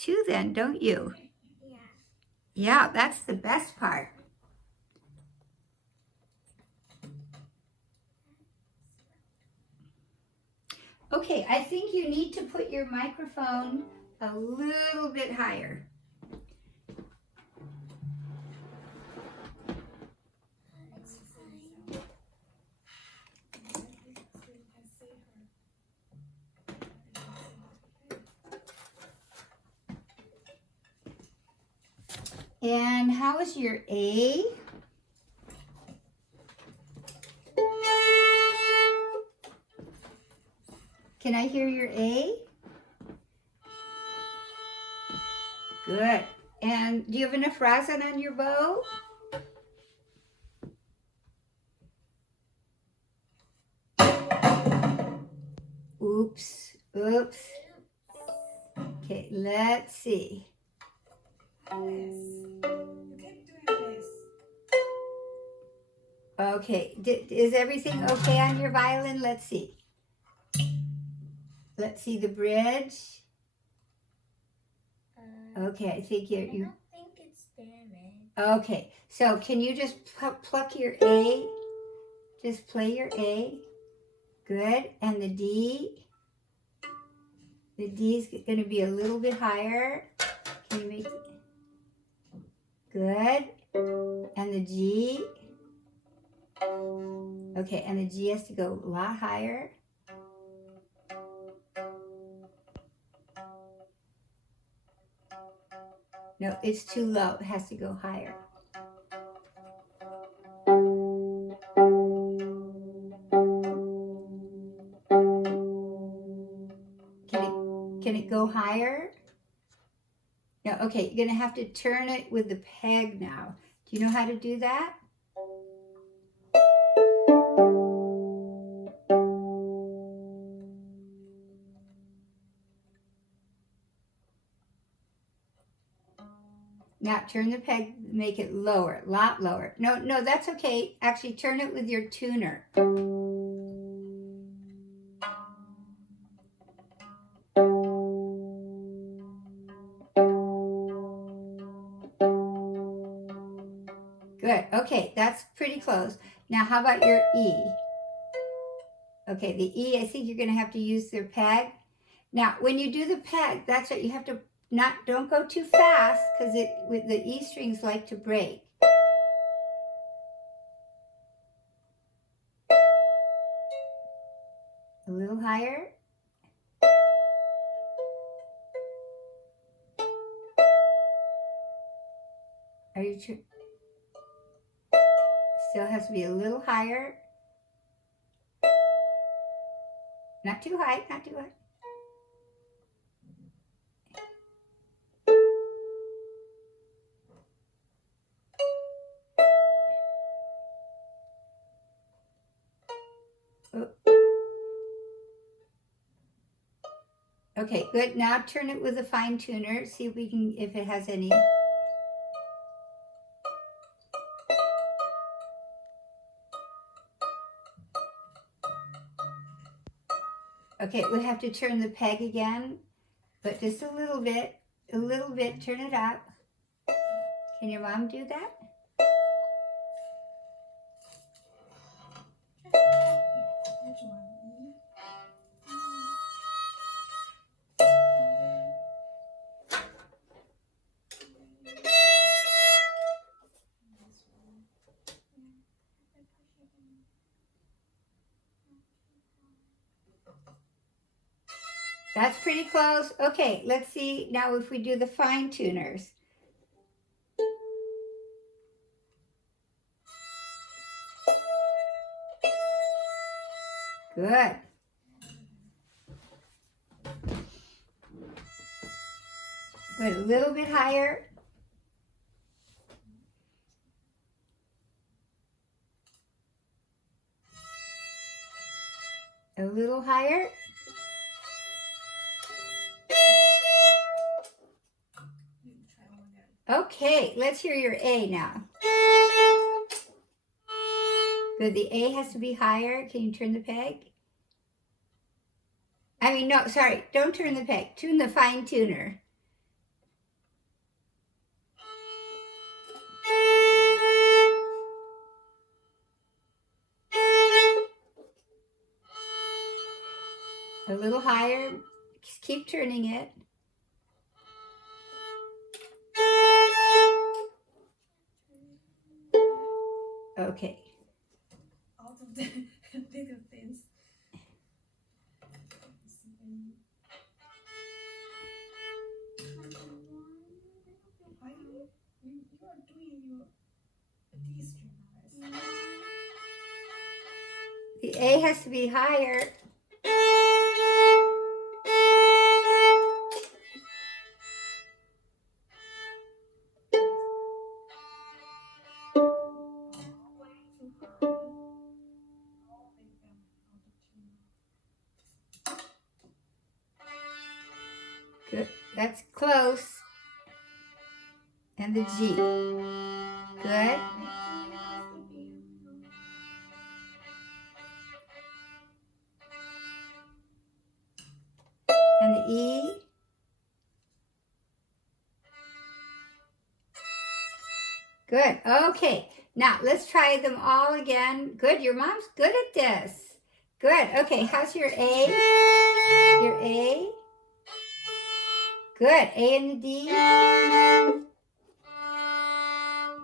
too then, don't you? Yeah. Yeah, that's the best part. Okay, I think you need to put your microphone a little bit higher. And how is your A? Can I hear your A? Good. And do you have enough rosin on your bow? Oops, oops. Okay, let's see. Okay, is everything okay on your violin? Let's see. Let's see the bridge. Okay, I think I don't think it's damaged. Okay, so can you just pluck your A? Just play your A. Good. And the D? The D is going to be a little bit higher. Can you make it? Good. And the G? Okay, and the G has to go a lot higher. No, it's too low. It has to go higher. Can it go higher? No, okay, you're going to have to turn it with the peg now. Do you know how to do that? Now turn the peg, make it lower, a lot lower. No, that's okay. Actually, turn it with your tuner. Good. Okay, that's pretty close. Now, how about your E? Okay, the E, I think you're going to have to use their peg. Now, when you do the peg, that's what you have to don't go too fast because with the E strings like to break. A little higher. Are you sure? Still has to be a little higher. Not too high, not too high. Okay, good. Now turn it with a fine tuner. See if if it has any. Okay, we have to turn the peg again, but just a little bit, turn it up. Can your mom do that? That's pretty close. Okay, let's see now if we do the fine tuners. Good. Good, a little bit higher. A little higher. Okay, let's hear your A now. Good, the A has to be higher. Can you turn the peg? No, sorry, don't turn the peg. Tune the fine tuner. A little higher. Just keep turning it. Okay. Out of the little things. You are doing your D string now. The A has to be higher. Good. That's close. And the G. Good. And the E. Good. Okay. Now let's try them all again. Good. Your mom's good at this. Good. Okay. How's your A? Your A. Good. A and the D.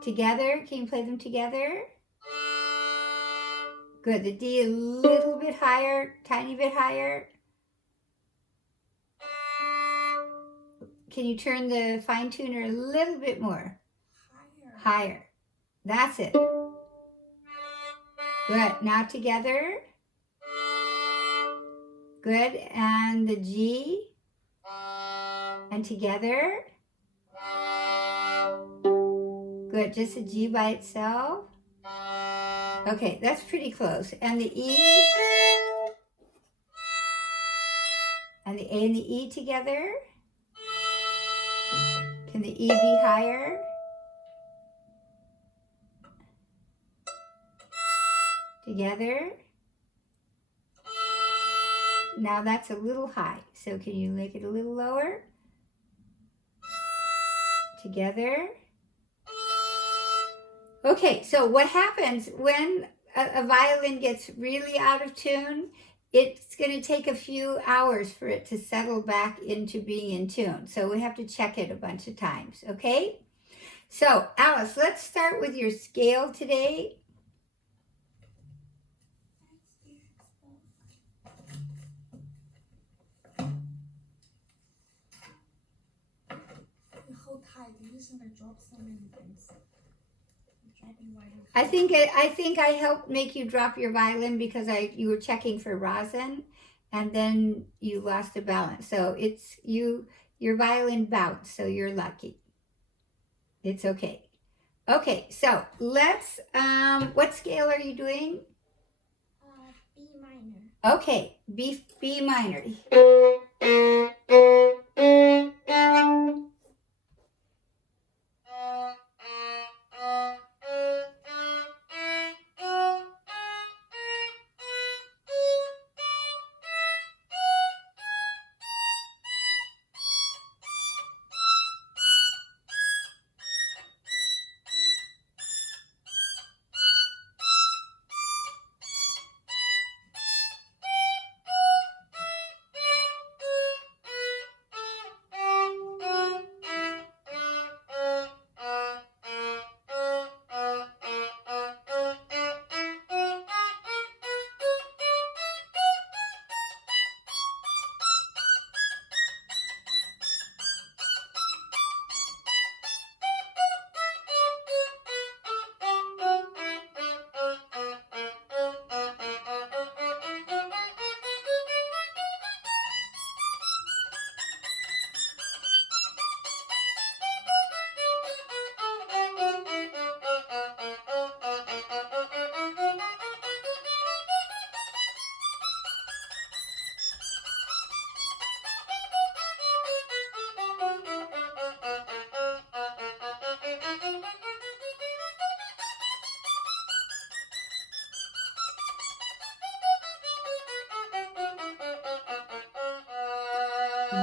Together. Can you play them together? Good. The D a little bit higher, tiny bit higher. Can you turn the fine tuner a little bit more? Higher. That's it. Good. Now together. Good. And the G. And together. Good. Just a G by itself. Okay, that's pretty close. And the E. And the A and the E together. Can the E be higher? Together. Now that's a little high. So can you make it a little lower? Together. Okay, so what happens when a violin gets really out of tune? It's going to take a few hours for it to settle back into being in tune. So we have to check it a bunch of times, okay? So Alice, let's start with your scale today. Hold tight. You're just gonna drop so many things. I think I helped make you drop your violin because you were checking for rosin, and then you lost the balance. So it's your violin bounced, so you're lucky. It's okay. Okay, so let's what scale are you doing? B minor. Okay, B minor.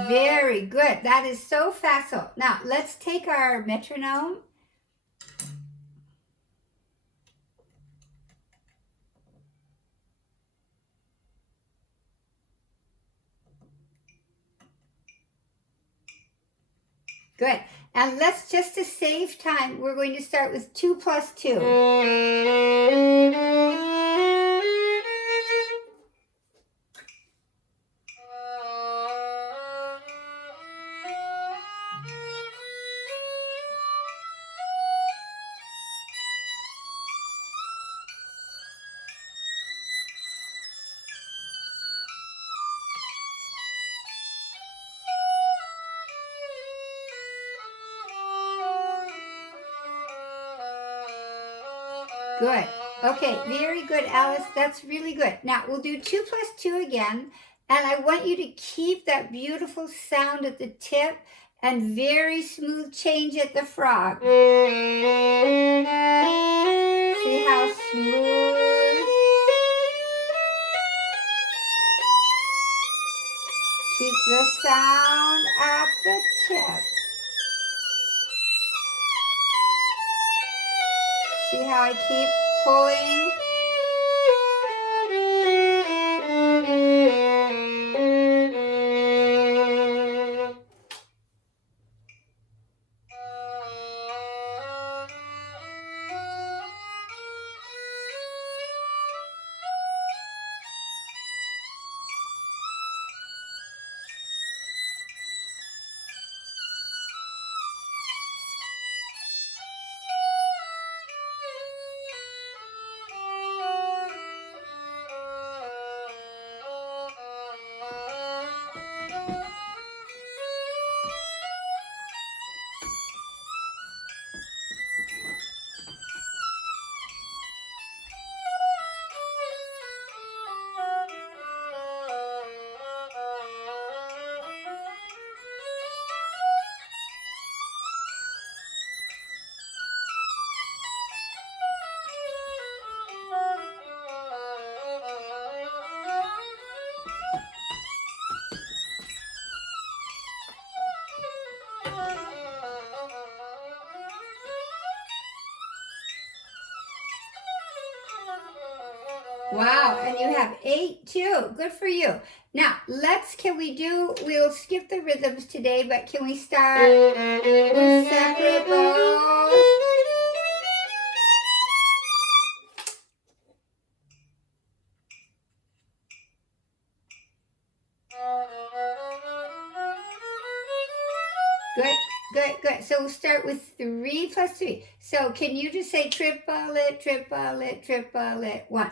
Very good. That is so facile. Now, let's take our metronome. Good. And let's, just to save time, we're going to start with 2 plus 2. Good. Okay, very good, Alice. That's really good. Now we'll do 2 plus 2 again. And I want you to keep that beautiful sound at the tip and very smooth change at the frog. See how smooth? Keep the sound at the tip. See how I keep pulling? Wow, and you have 8 too. Good for you. Now, we'll skip the rhythms today, but can we start with separate bows? Good, good, good. So we'll start with 3 plus 3. So can you just say triplet, triplet, triplet, 1?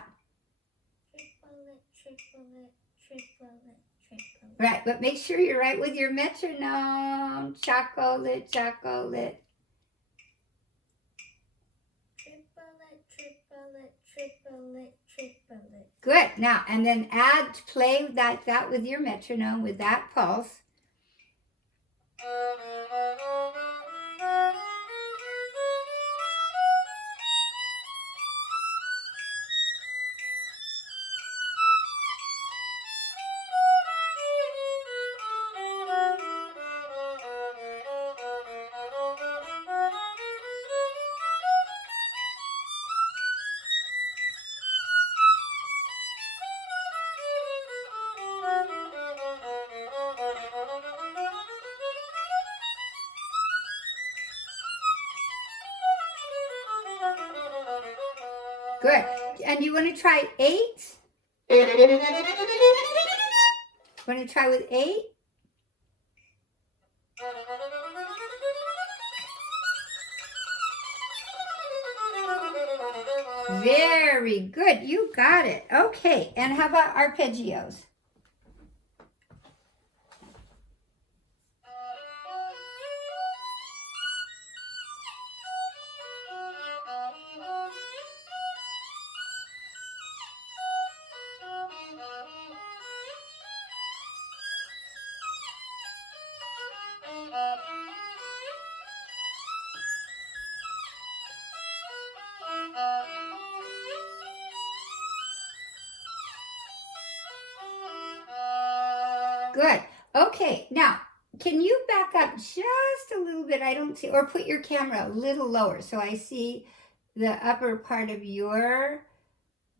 Right, but make sure you're right with your metronome. Chocolate, chocolate. Triplet. Good. Now, and then play like that with your metronome, with that pulse. Good. And you want to try 8? Want to try with 8? Very good. You got it. Okay. And how about arpeggios? Good. Okay, now, can you back up just a little bit? I don't see, or put your camera a little lower so I see the upper part of your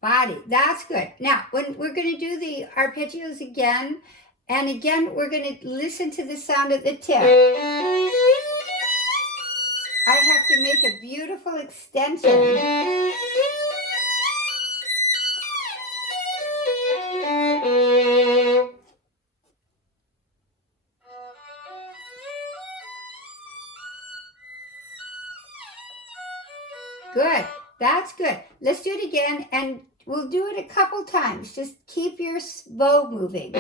body. That's good. Now, when we're going to do the arpeggios again, and again, we're going to listen to the sound of the tip. make a beautiful extension. Good. That's good. Let's do it again, and we'll do it a couple times. Just keep your bow moving.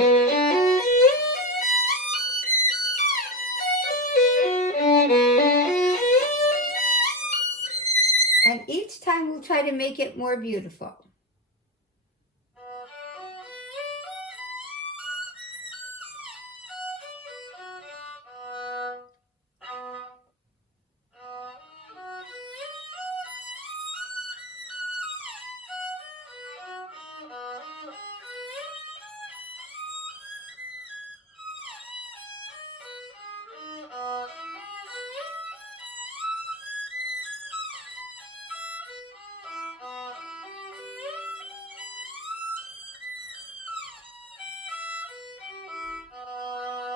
And each time we'll try to make it more beautiful.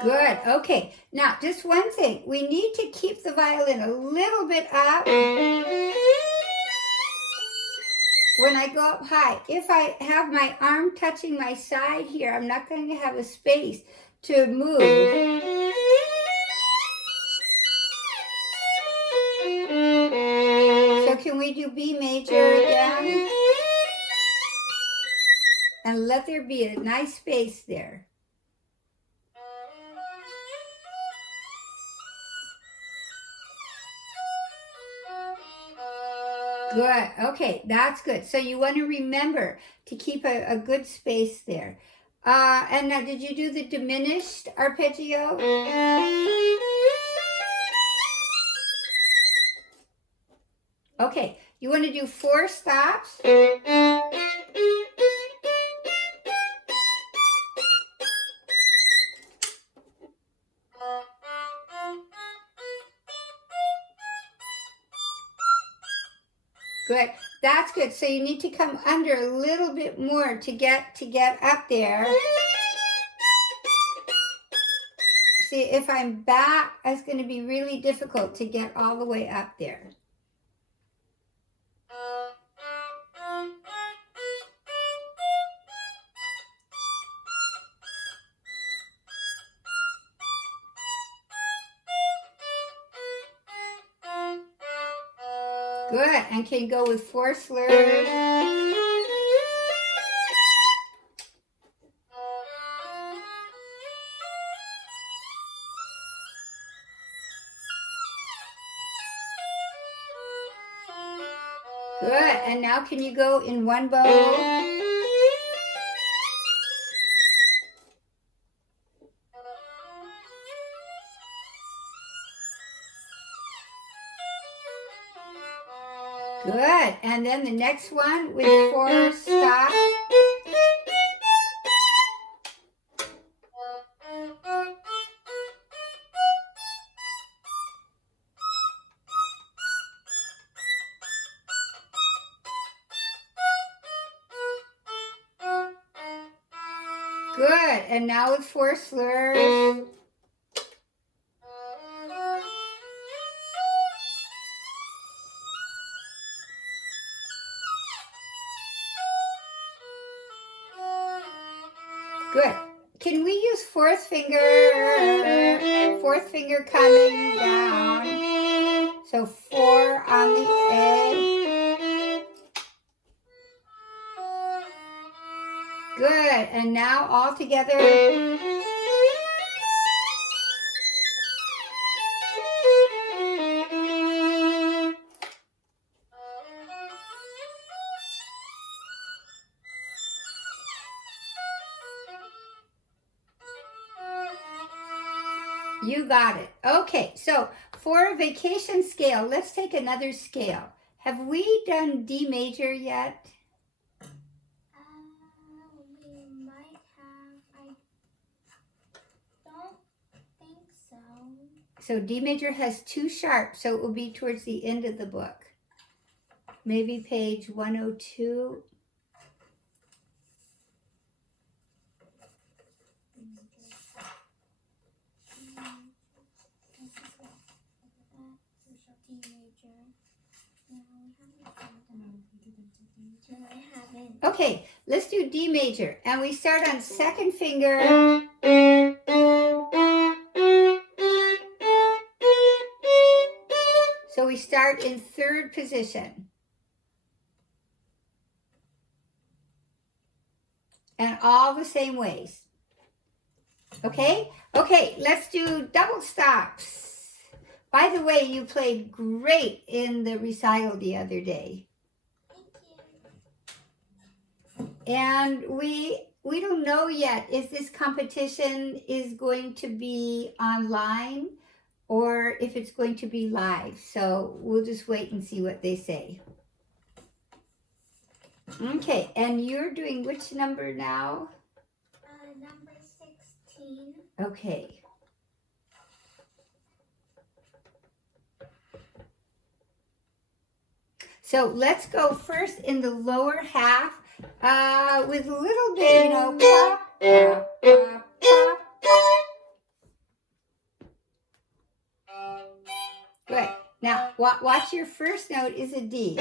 Good. Okay. Now, just one thing. We need to keep the violin a little bit up when I go up high. If I have my arm touching my side here, I'm not going to have a space to move. So can we do B major again? And let there be a nice space there. Good. Okay, that's good. So you want to remember to keep a good space there. And now, did you do the diminished arpeggio? Okay, you want to do 4 stops. Good. That's good. So you need to come under a little bit more to get up there. See, if I'm back, it's going to be really difficult to get all the way up there. Good. And can go with 4 slurs. Good. And now can you go in 1 bow? Good. And then the next one with 4 stops. Good. And now with 4 slurs. Good. Can we use 4th finger coming down? So 4 on the A. Good. And now all together. You got it. Okay, so for a vacation scale, let's take another scale. Have we done D major yet? We might have. I don't think so. So D major has 2 sharps, so it will be towards the end of the book. Maybe page 102. D major. Okay, let's do D major. And we start on second finger. So we start in third position. And all the same ways. Okay? Okay, let's do double stops. By the way, you played great in the recital the other day. Thank you. And we don't know yet if this competition is going to be online or if it's going to be live. So we'll just wait and see what they say. Okay, and you're doing which number now? Number 16. Okay. So let's go first in the lower half with a little bit, you know, pop, pop, pop, pop. Good. Now, watch your first note is a D.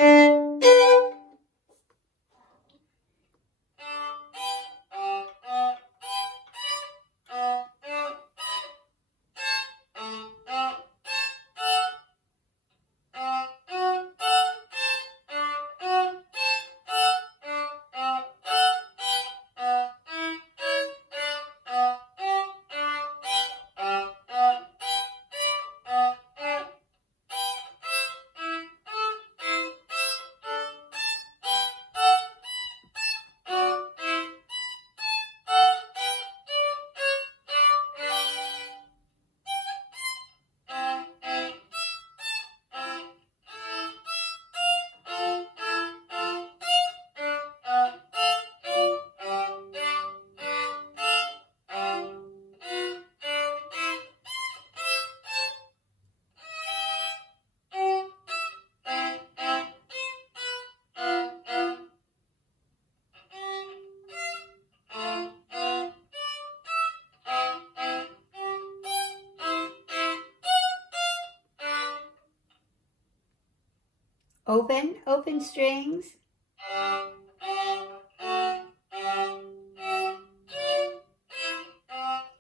Open strings.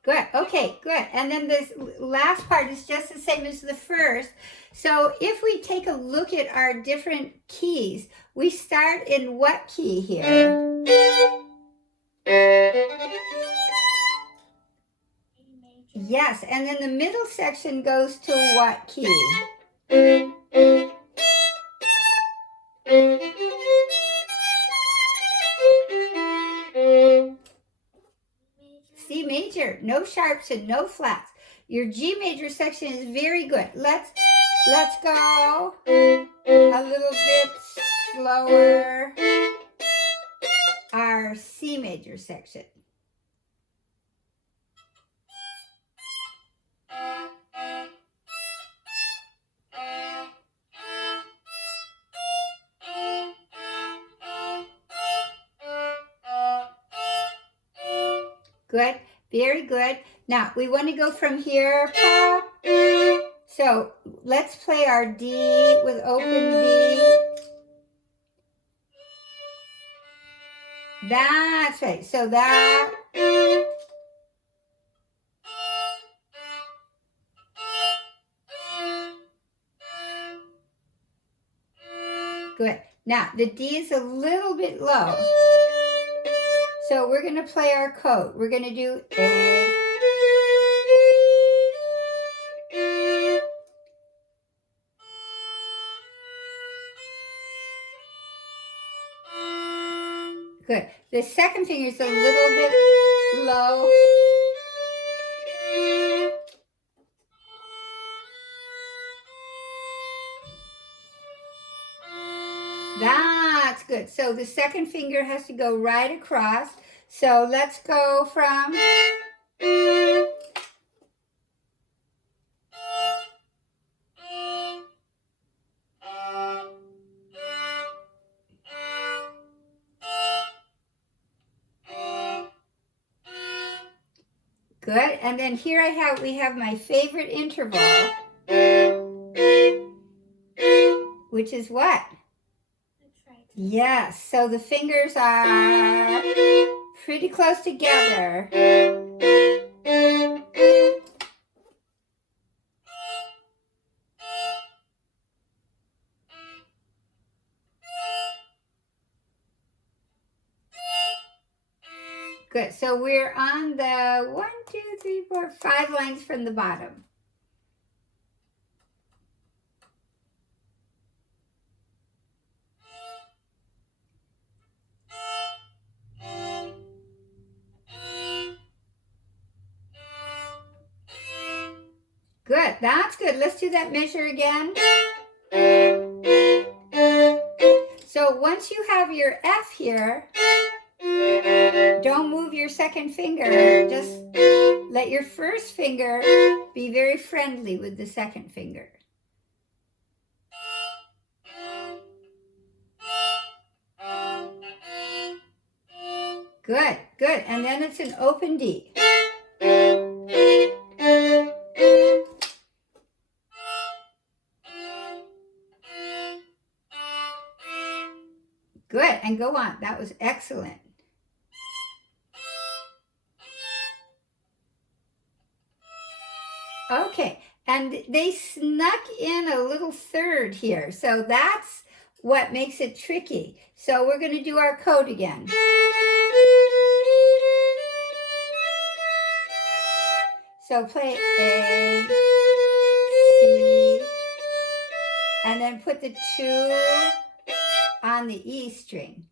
Good, okay, good. And then this last part is just the same as the first. So if we take a look at our different keys, we start in what key here? Yes, and then the middle section goes to what key? C major, no sharps and no flats. Your G major section is very good. Let's go a little bit slower. Our C major section. Good, very good. Now we want to go from here. Pop. So let's play our D with open D. That's right. So that. Good. Now the D is a little bit low. So we're going to play our chord. We're going to do A. Good. The second finger is a little bit low. That's good. So the second finger has to go right across. So let's go from good. And then here we have my favorite interval, which is what? That's right. Yes, so the fingers are pretty close together. Good, so we're on the 1, 2, 3, 4, 5 lines from the bottom. Good, that's good. Let's do that measure again. So once you have your F here, don't move your second finger. Just let your first finger be very friendly with the second finger. Good, good. And then it's an open D. Good, and go on. That was excellent. Okay, and they snuck in a little third here, so that's what makes it tricky. So we're going to do our code again. So play A, C, and then put the 2 on the E string.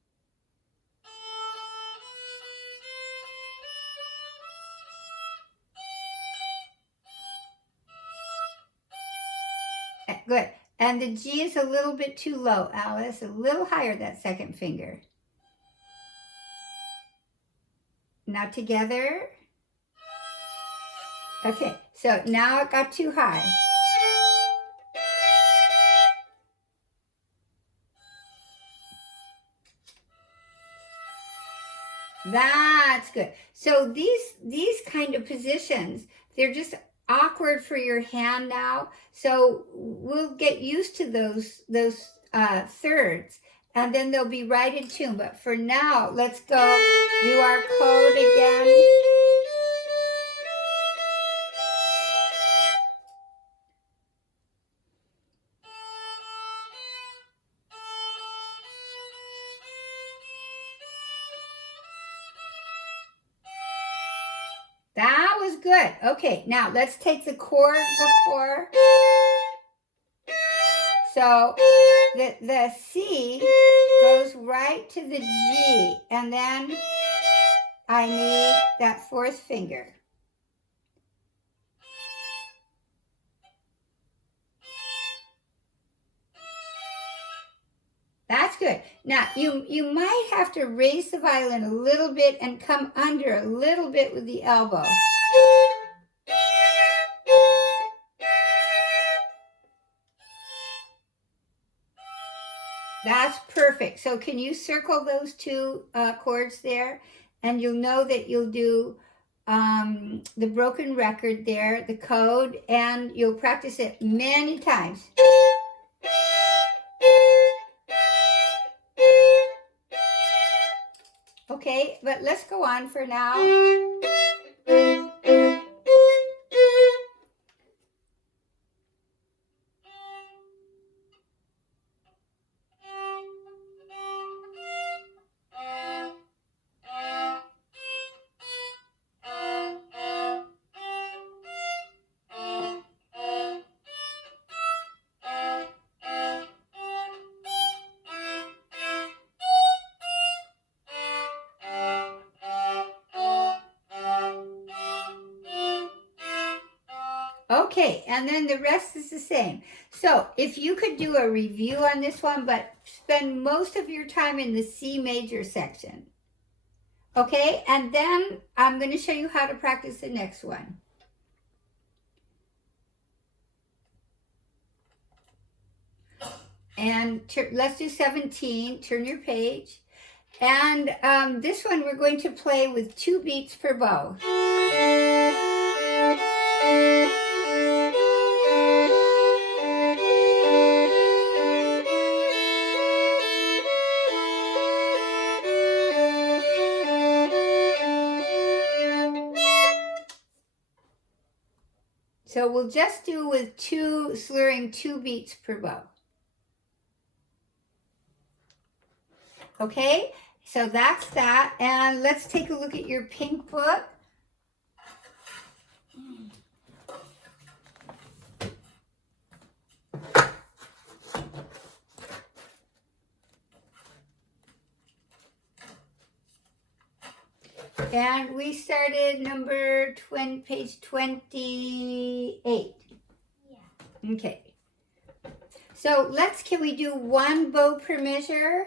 Good. And the G is a little bit too low, Alice. A little higher, that second finger. Now together. Okay, so now it got too high. That's good. So these kind of positions, they're just awkward for your hand now. So we'll get used to those thirds, and then they'll be right in tune. But for now, let's go do our code again. That was good. Okay, now let's take the chord before. So the C goes right to the G, and then I need that 4th finger. That's good. Now, you might have to raise the violin a little bit and come under a little bit with the elbow. That's perfect. So can you circle those 2 chords there? And you'll know that you'll do the broken record there, the code, and you'll practice it many times. Okay, but let's go on for now. Okay, and then the rest is the same. So if you could do a review on this one, but spend most of your time in the C major section. Okay, and then I'm going to show you how to practice the next one. And let's do 17, turn your page. And this one we're going to play with 2 beats per bow. we'll just do with slurring 2 beats per bow. Okay, so that's that. And let's take a look at your pink book. And we started page 28. Yeah. Okay. So can we do 1 bow per measure?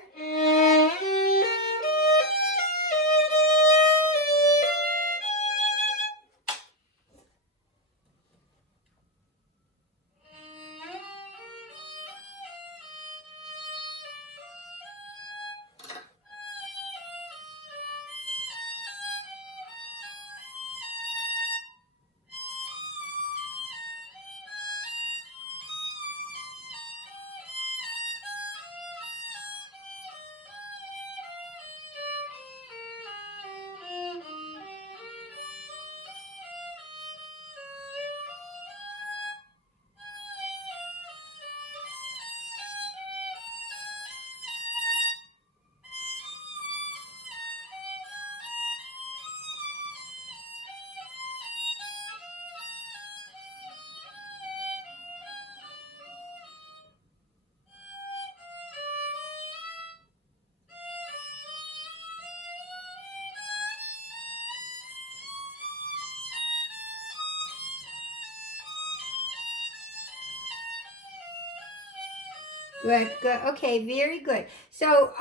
Good, good. Okay, very good. So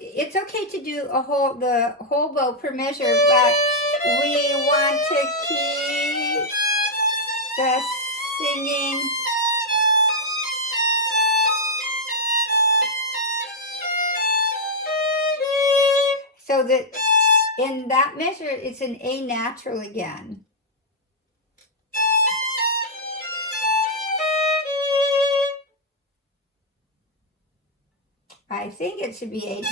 it's okay to do the whole bow per measure, but we want to keep the singing so that in that measure it's an A natural again. I think it should be I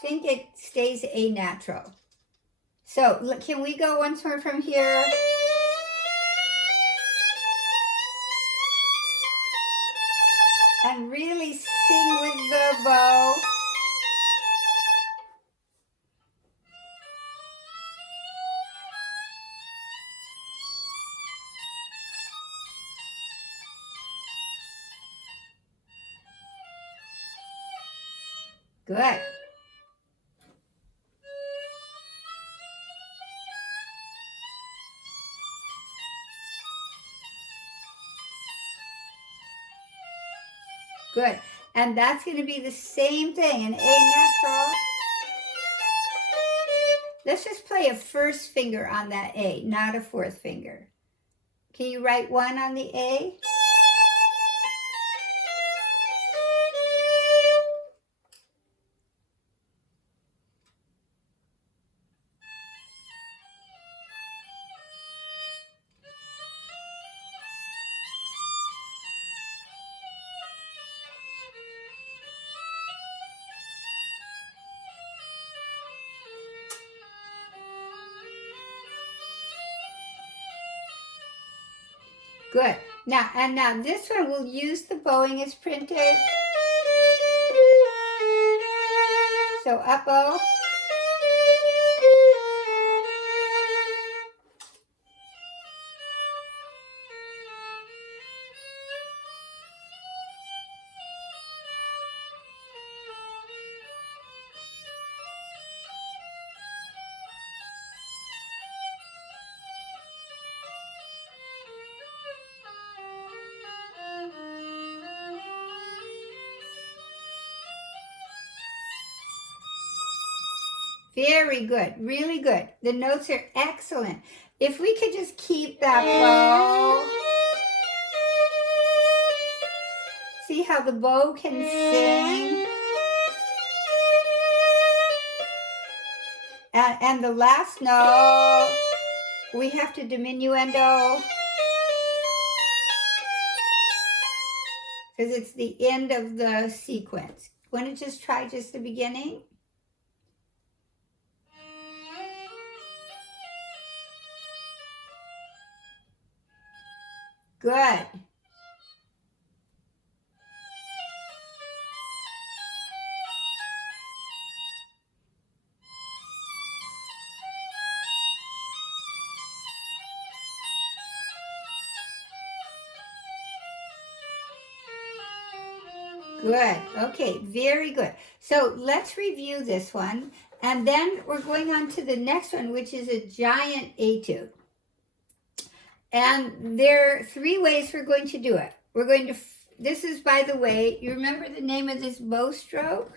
think it stays A natural. So can we go once more from here? And really sing with the bow. Good. Good. And that's going to be the same thing, an A natural. Let's just play a first finger on that A, not a fourth finger. Can you write 1 on the A? Good. Now this one we'll use the bowing as printed. So up bow. Very good, really good. The notes are excellent. If we could just keep that bow. See how the bow can sing? And the last note, we have to diminuendo. Because it's the end of the sequence. Want to just try just the beginning? Good. Good. Okay, very good. So let's review this one. And then we're going on to the next one, which is a giant etude. And there are 3 ways we're going to do it. We're going to, this is, by the way, you remember the name of this bow stroke?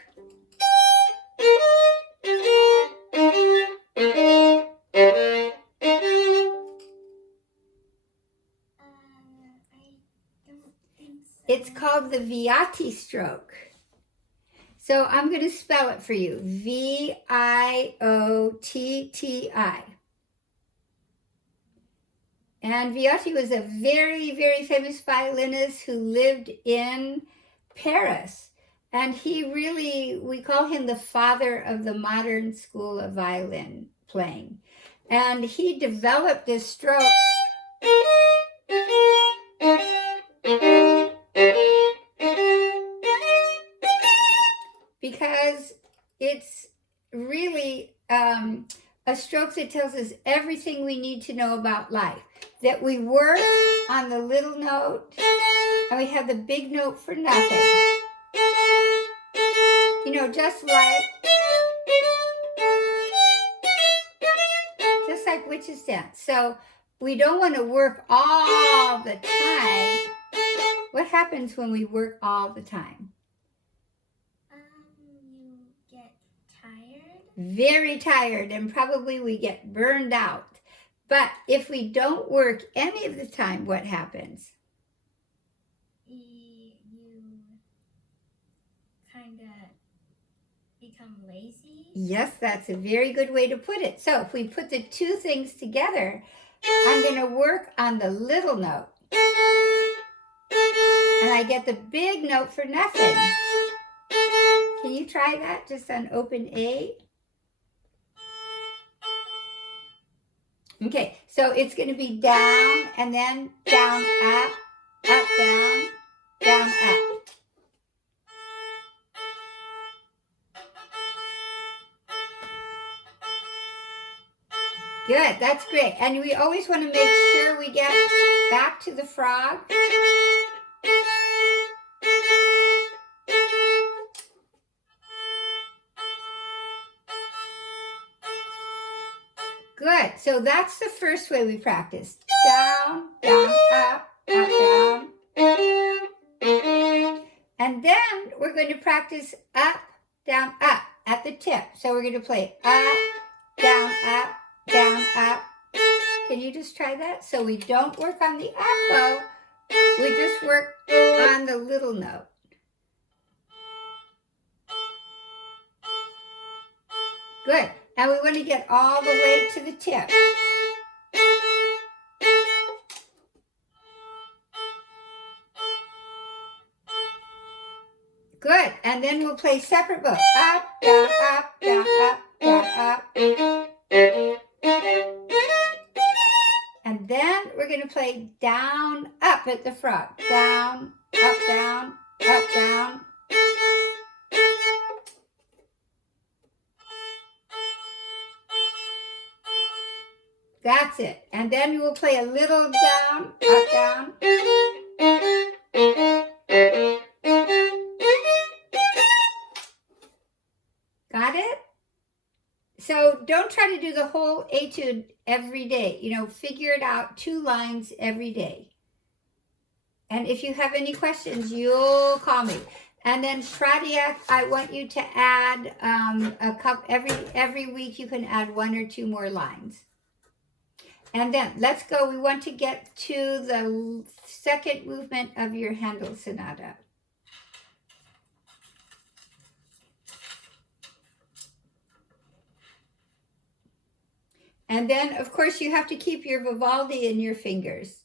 It's called the Viotti stroke. So I'm going to spell it for you. Viotti. And Viotti was a very, very famous violinist who lived in Paris. And he really, we call him the father of the modern school of violin playing. And he developed this stroke because it's really a stroke that tells us everything we need to know about life. That we work on the little note and we have the big note for nothing. You know, just like witches dance. So we don't want to work all the time. What happens when we work all the time? You get tired. Very tired, and probably we get burned out. But if we don't work any of the time, what happens? You kind of become lazy. Yes, that's a very good way to put it. So if we put the 2 things together, I'm going to work on the little note. And I get the big note for nothing. Can you try that just on open A? Okay, so it's going to be down and then down, up, down, up. Good, that's great. And we always want to make sure we get back to the frog. Good, so that's the first way we practice. Down, up, down. And then we're going to practice up, at the tip. So we're going to play up, down, up. Can you just try that? So we don't work on the up bow, we just work on the little note. Good. And we want to get all the way to the tip. Good. And then we'll play separate bows. Up, down, up, down, up. And then we're going to play down, up at the frog. Down, up, down, up, down. That's it. And then we'll play a little down, up, down. Got it? So don't try to do the whole etude every day. You know, figure it out 2 lines every day. And if you have any questions, you'll call me. And then Shradia, I want you to add a couple every week. You can add 1 or 2 more lines. And then let's go. We want to get to the second movement of your Handel Sonata. And then, of course, you have to keep your Vivaldi in your fingers.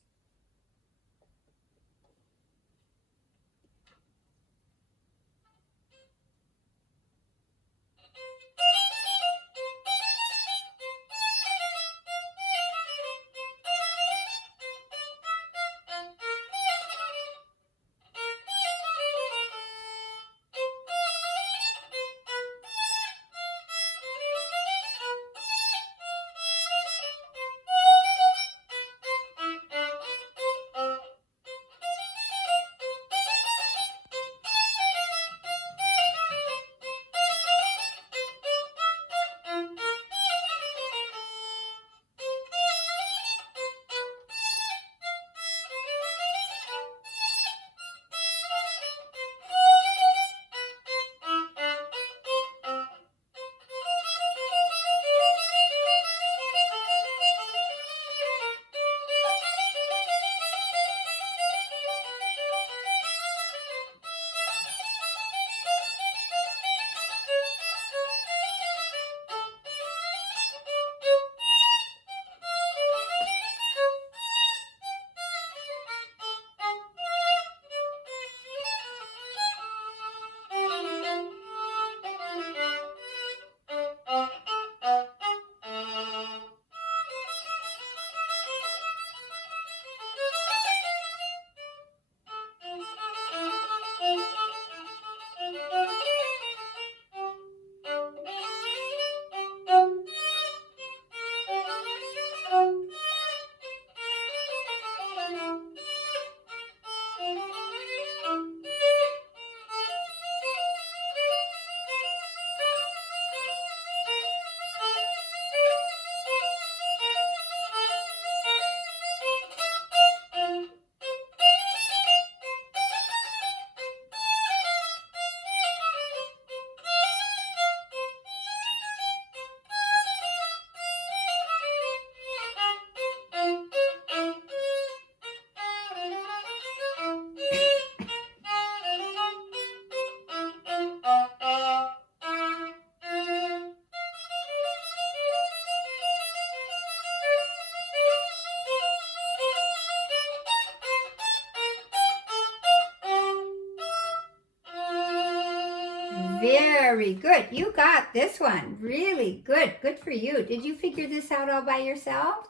Very good. You got this one. Really good. Good for you. Did you figure this out all by yourself?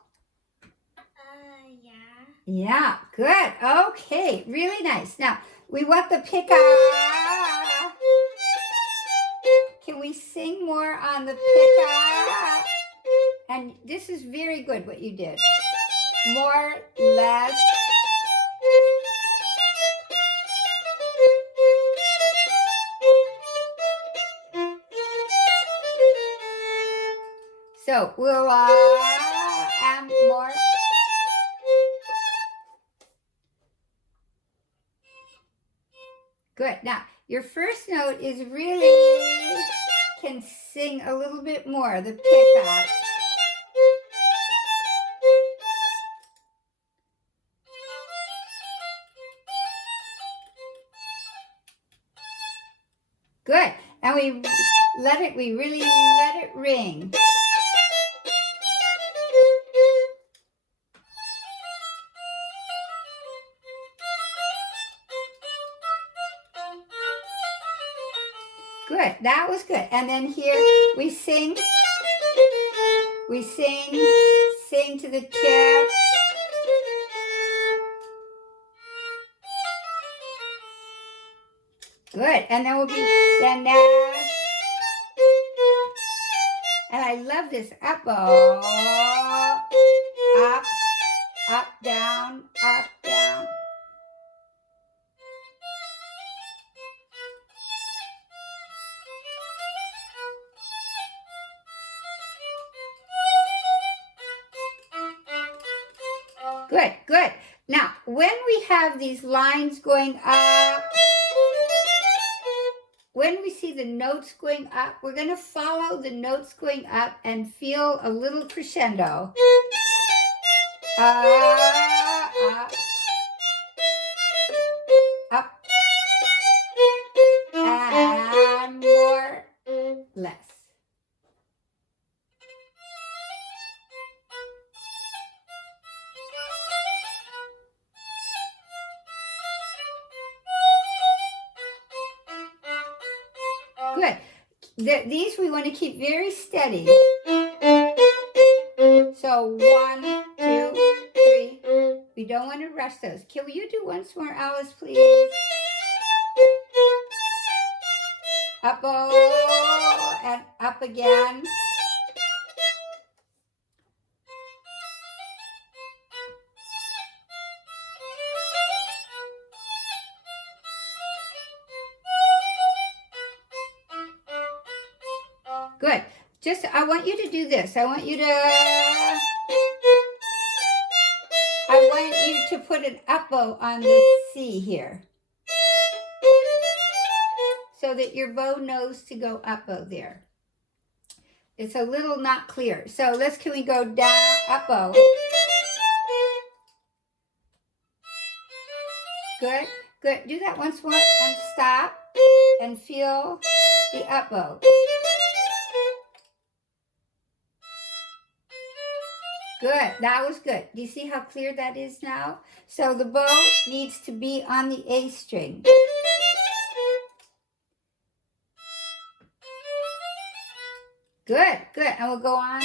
Yeah. Yeah, good. Okay, really nice. Now, we want the pickup. Can we sing more on the pickup? And this is very good what you did. More, less. So we'll add more. Good. Now, your first note is really can sing a little bit more, the pickup. Good. And we really let it ring. Good. That was good. And then here we sing to the tip. Good. And then then now. And I love this up bow. Up, down, up, down. Good, good. Now, when we have these lines going up, when we see the notes going up, we're going to follow the notes going up and feel a little crescendo. Up, up, and more, less. Good. These we want to keep very steady. So 1, 2, 3. We don't want to rush those. Can you do once more, Alice, please? Up, oh, and up again. Good. I want you to do this. I want you to put an up bow on the C here. So that your bow knows to go up bow there. It's a little not clear. So can we go down, up bow. Good, good. Do that once more and stop and feel the up bow. Good, that was good. Do you see how clear that is now? So the bow needs to be on the A string. Good, good. And we'll go on.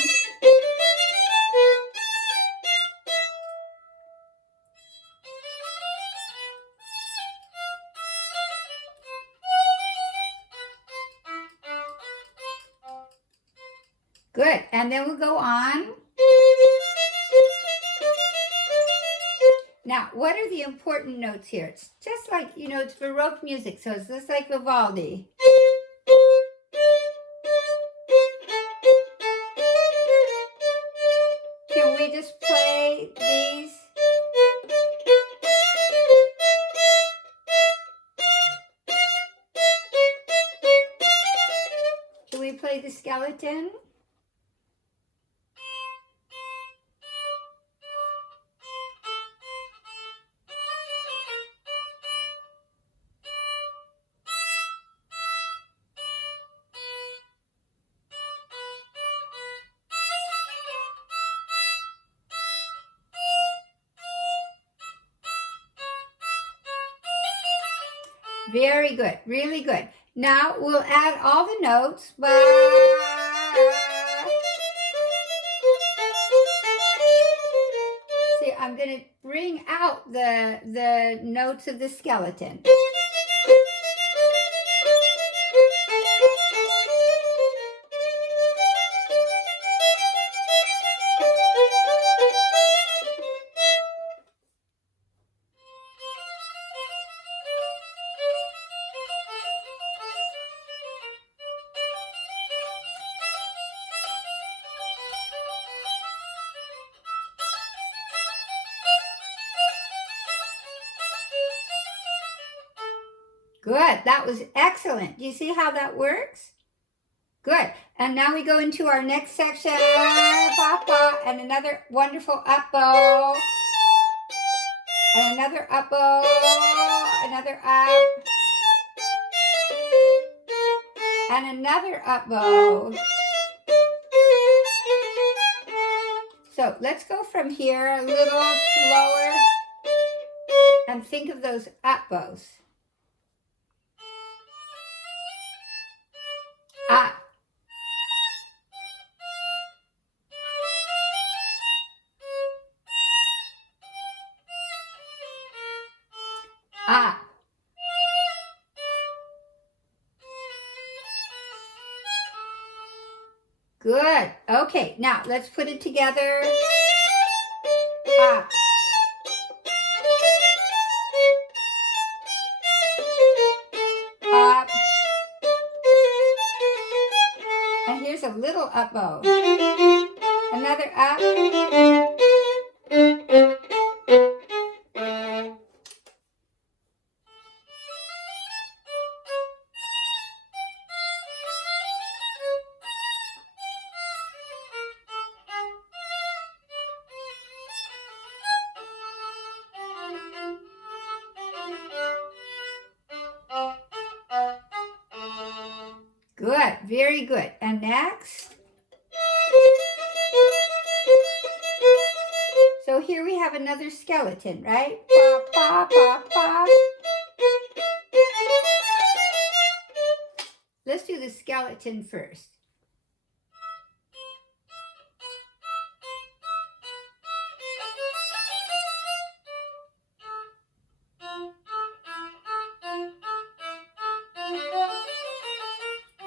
Good. And then we'll go on. Now, what are the important notes here? It's just like, it's Baroque music, so it's just like Vivaldi. Can we just play these? Can we play the skeleton? Very good, really good. Now we'll add all the notes. See, I'm going to bring out the notes of the skeleton. Good. That was excellent. Do you see how that works? Good. And now we go into our next section. And another wonderful up bow. And another up bow. Another up. And another up bow. So let's go from here a little slower. And think of those up bows. Up. Up. Good. Okay, now let's put it together. Up. Up. And here's a little up bow. Another up. Good, very good. And next. So here we have another skeleton, right? Pa, pa, pa, pa. Let's do the skeleton first.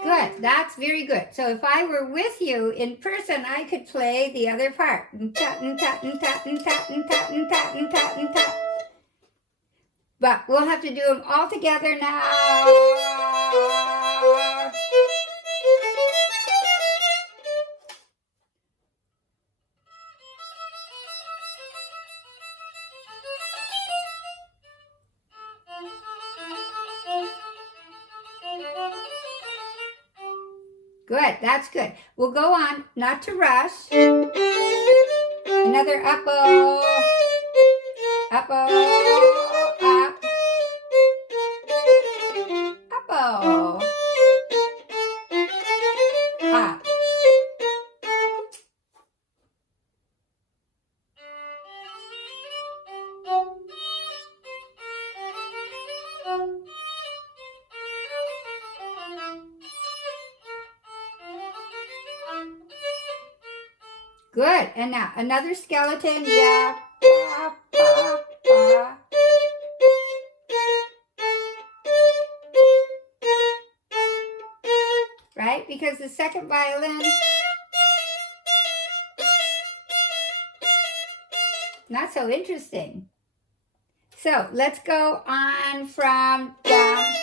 Good, that's very good. So if I were with you in person, I could play the other part. But we'll have to do them all together now. Good, that's good. We'll go on, not to rush. Another up bow, up bow, up, up bow, up. Good, and now another skeleton, yeah. Pa, pa, pa. Right, because the second violin, not so interesting. So let's go on from down.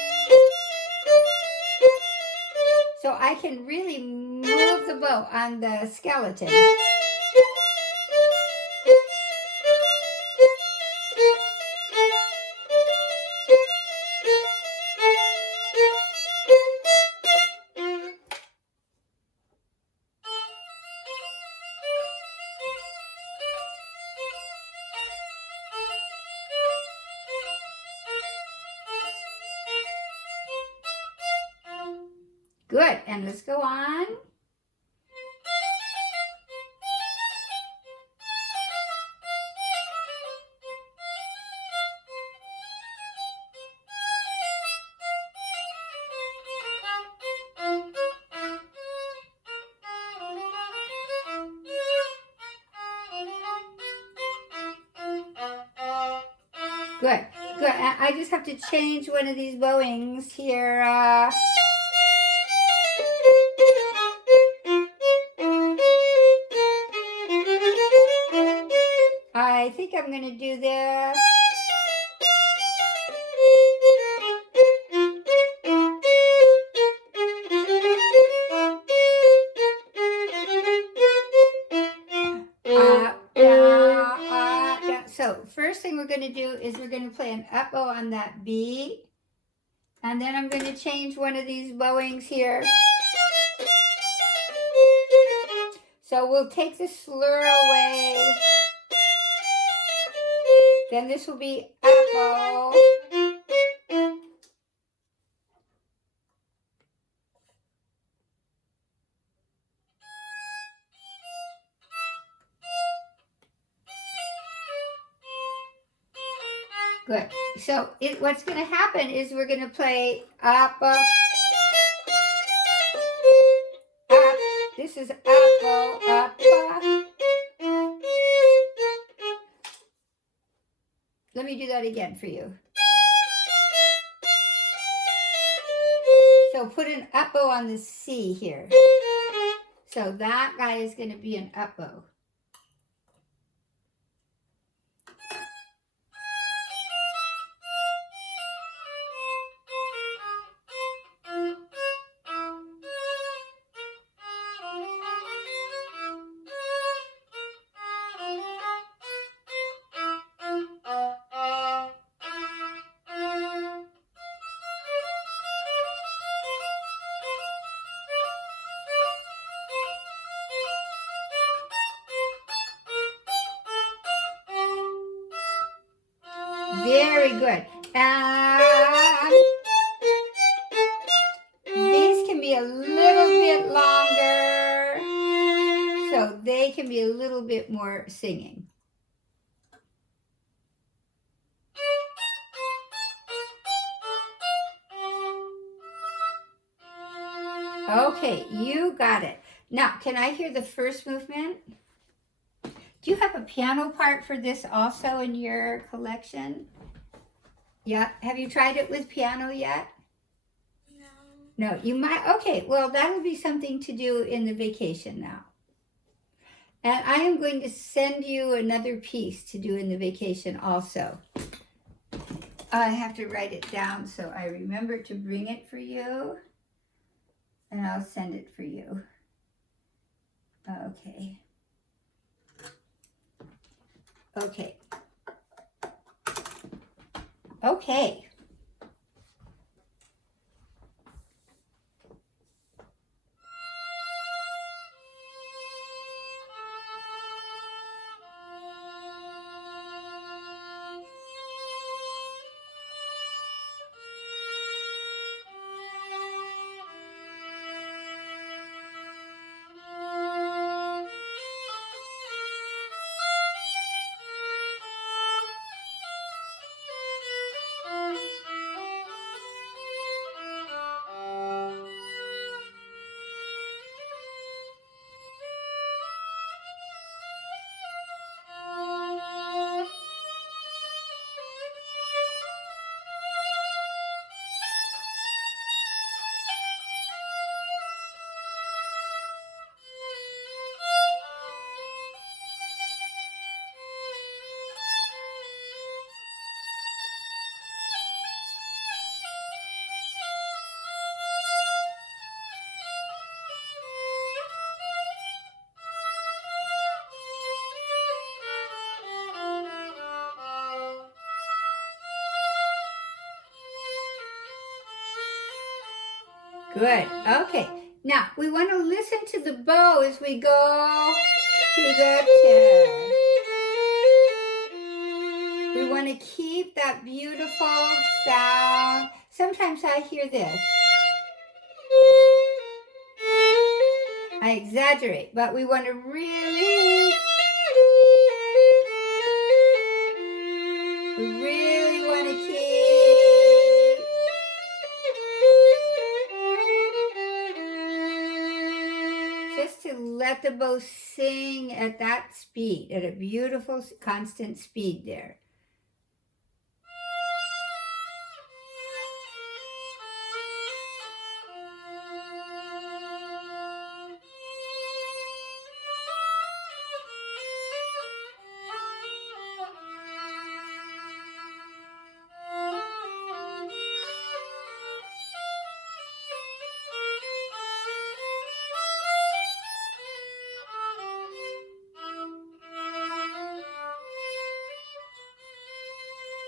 So I can really move the bow on the skeleton. Good, and let's go on. Good, good. I just have to change one of these bowings here. I think I'm going to do this. Down. So first thing we're going to do is we're going to play an up bow on that B. And then I'm going to change one of these bowings here. So we'll take the slur away. Then this will be up bow. Good. So what's going to happen is we're going to play up, up. This is up, up. Let me do that again for you. So put an up bow on the C here. So that guy is going to be an up bow. Very good. And these can be a little bit longer, so they can be a little bit more singing. Okay, you got it. Now, can I hear the first movement? Do you have a piano part for this also in your collection? Yeah. Have you tried it with piano yet? No. No, you might. Okay, well, that'll be something to do in the vacation now. And I am going to send you another piece to do in the vacation also. I have to write it down so I remember to bring it for you. And I'll send it for you. Okay. Okay. Okay. Good. Okay. Now, we want to listen to the bow as we go to the tip. We want to keep that beautiful sound. Sometimes I hear this. I exaggerate, but we want to really want to keep just to let the bow sing at that speed, at a beautiful constant speed there.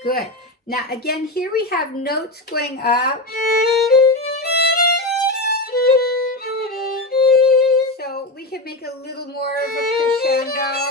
Good. Now again, here we have notes going up. So we can make a little more of a crescendo.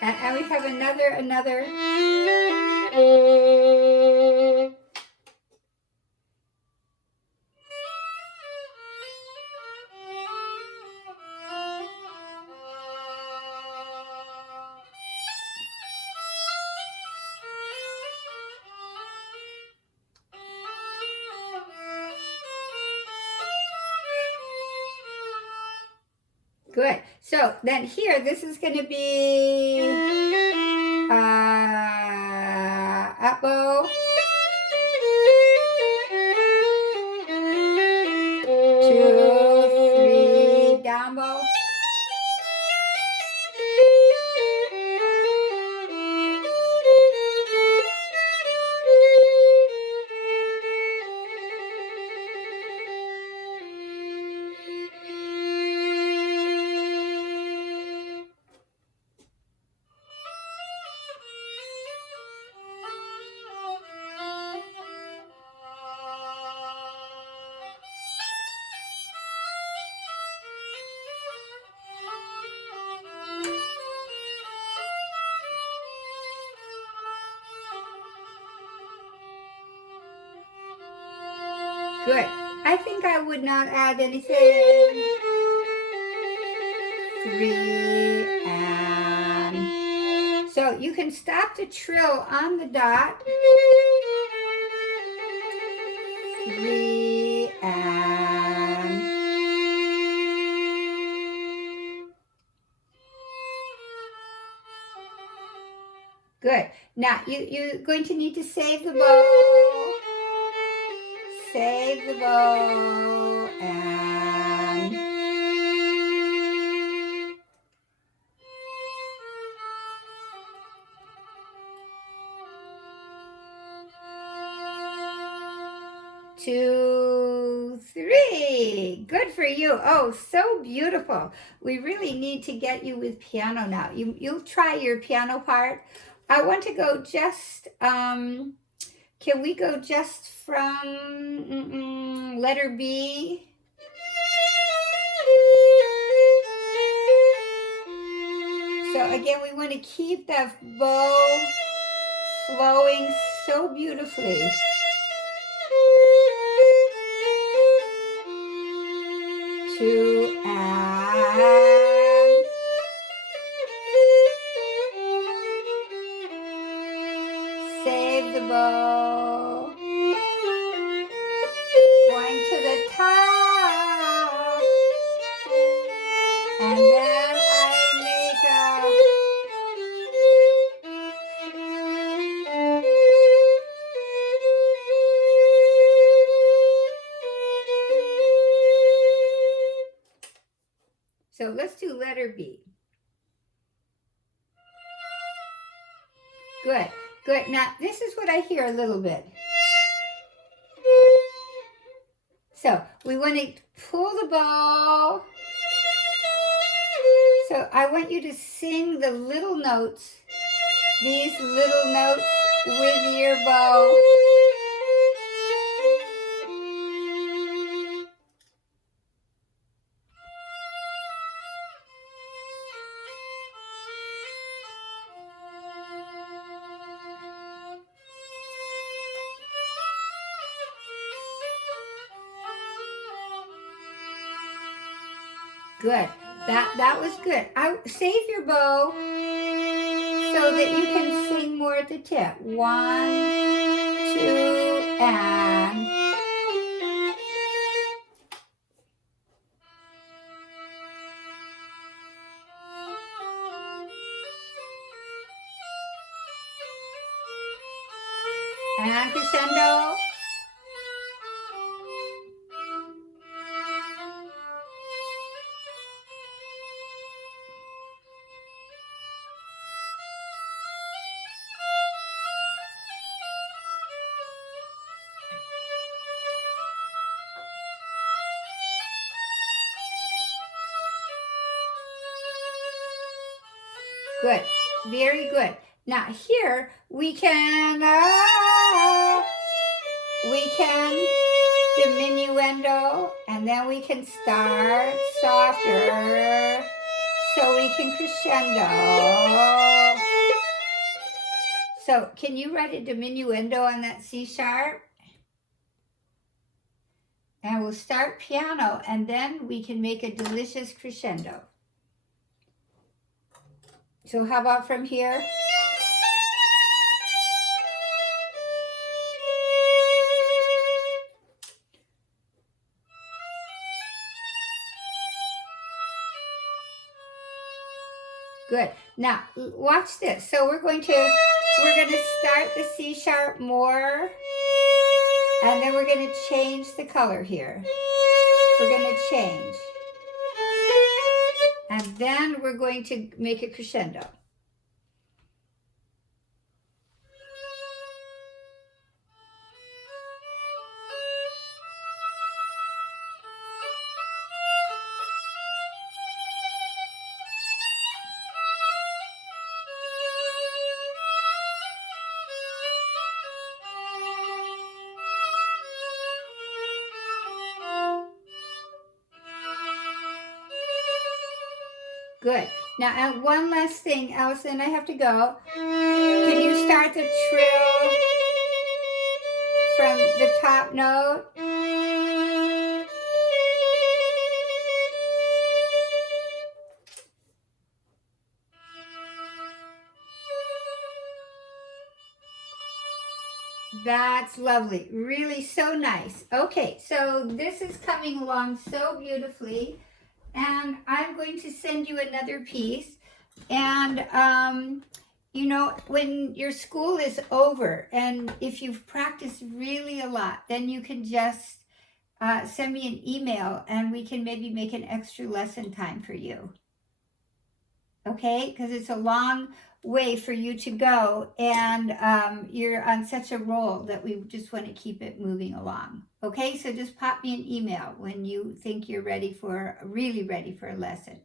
And we have another. Good. So then here, this is going to be up bow, 2, 3, down bow. Good. I think I would not add anything. 3 and so you can stop the trill on the dot. 3 and good. Now you're going to need to save the bow. Save the bow and two, 3. Good for you. Oh, so beautiful. We really need to get you with piano now. You'll try your piano part. I want to go just can we go just from letter B? So again, we want to keep that bow flowing so beautifully. To and save the bow. Going to the top. And then I make a... So let's do letter B. Good, good. Now, this is what I hear a little bit. So we want to pull the bow. So I want you to sing the little notes, these little notes with your bow. Good. That was good. Save your bow so that you can sing more at the tip. 1, 2, and... And crescendo. Good. Very good. Now here we can diminuendo, and then we can start softer so we can crescendo. So can you write a diminuendo on that C sharp? And we'll start piano, and then we can make a delicious crescendo. So how about from here? Good. Now watch this. So we're going to start the C sharp more, and then we're going to change the color here. We're going to change. And then we're going to make a crescendo. Good. Now, and one last thing, Allison, I have to go. Can you start the trill from the top note? That's lovely. Really so nice. Okay, so this is coming along so beautifully. And I'm going to send you another piece. And, you know, when your school is over, and if you've practiced really a lot, then you can just send me an email, and we can maybe make an extra lesson time for you. Okay? Because it's a long way for you to go, and you're on such a roll that we just want to keep it moving along. Okay, so just pop me an email when you think you're really ready for a lesson.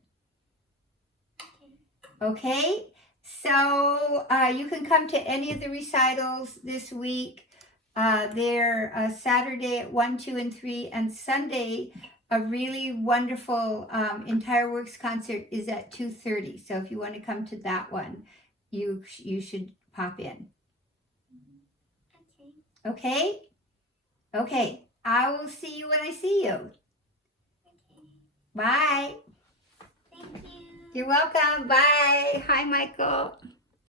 Okay, so you can come to any of the recitals this week. They're Saturday at 1, 2, and 3, and Sunday a really wonderful Entire Works concert is at 2:30. So if you want to come to that one, you should pop in. Okay. Okay? Okay. I will see you when I see you. Okay. Bye. Thank you. You're welcome. Bye. Hi, Michael.